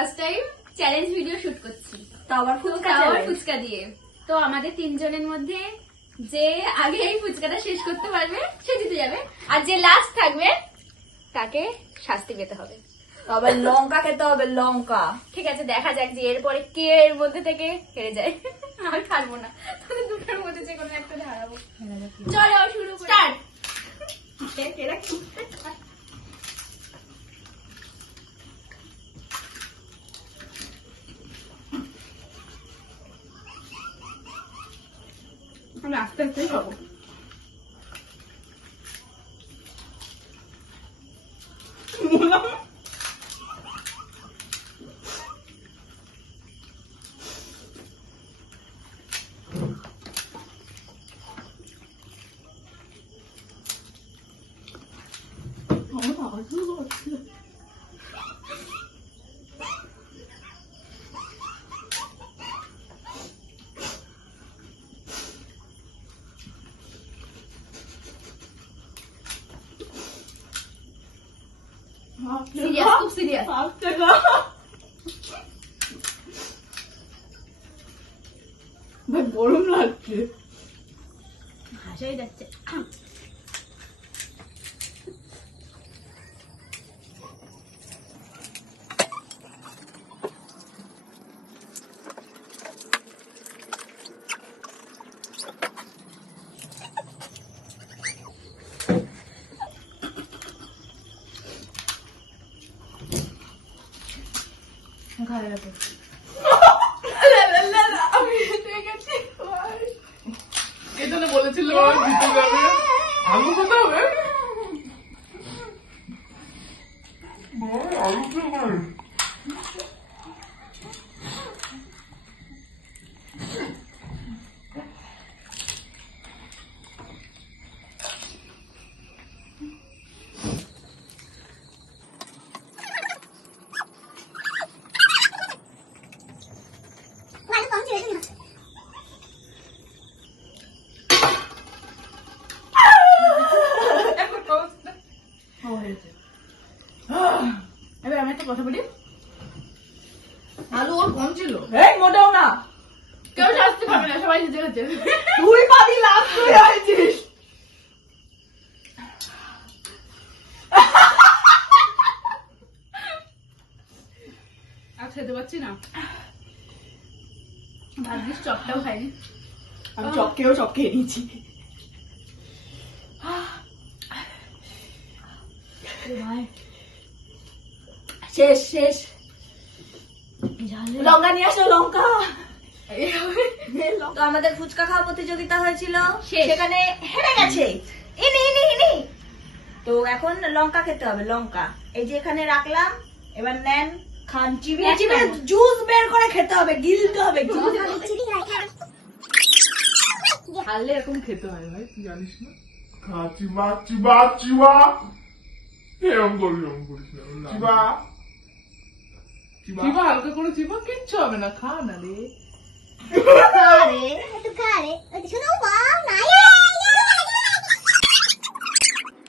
First time challenge video shoot করছি, তো আবার ফুচকা দিয়ে। তো আমাদের তিনজনের মধ্যে যে আগে এই ফুচকাটা শেষ করতে পারবে সে জিতে যাবে, আর যে লাস্ট থাকবে তাকে শাস্তি পেতে হবে। তবে লঙ্কা খেতে হবে, লঙ্কা। ঠিক আছে, দেখা যাক যে এরপরে কে এর মধ্যে থেকে হেরে যায়। আর খাবো না, তোদের দুটোর মধ্যে যে কোনো একটা হারাবো। চলো শুরু স্টার্ট। আমি আস্তে আস্তে খাবো। সিরিয়াস, খুব সিরিয়াস। ভাই গরম লাগছে, হাসাই যাচ্ছে। এখানে বলেছিল জিতে যাবে, আলু খেতে হবে, আলু খেতে হবে। এবার আমি একটা কথা বলি, আলু ওর কম ছিল। এই মোটেও না, কেউ শাস্তি পাবে না, সবাই জিতে গেছে। তুই পাবি, লাভ তুই হয়েছিস। আর খেতে পারছি না, ভাগ্যিস চপটাও খাইনি। আমি চপ খেয়ে নিয়েছি। শেষ শেষ। লঙ্কা নিয়ে আসো, লঙ্কা। তো আমাদের ফুচকা খাওয়া প্রতিযোগিতা হয়েছিল, শেষ। সেখানে হেরে গেছে ইনি। তো এখন লঙ্কা খেতে হবে, লঙ্কা। এই যে এখানে রাখলাম, এবার নেন, খান, চিবিয়ে চিবিয়ে জুস বের করে খেতে হবে, গিলতে হবে। খালে এরকম খেতে হয় ভাই, তুই জানিস না? চিবা চিবা চিবা, এরকম করিস না। চিবা চিবা, হালকা করে চিবা, কিচ্ছু হবে না, খা না রে। Kare, itu kare. Itu sudah wow, naik.